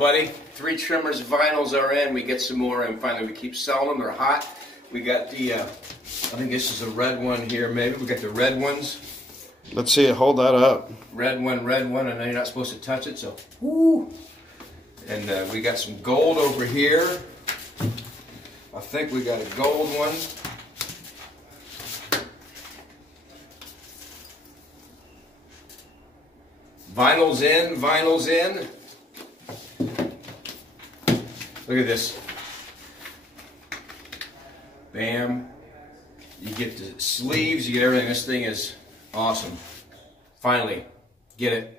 everybody. Three Tremors vinyls are in. We get some more and finally we keep selling them. They're hot. We got the, I think this is a red one here maybe. We got the red ones. Let's see it. Hold that up. Red one. I know you're not supposed to touch it, so whoo. And we got some gold over here. I think we got a gold one. Vinyl's in, vinyl's in. Look at this. Bam. You get the sleeves, you get everything. This thing is awesome. Finally, get it.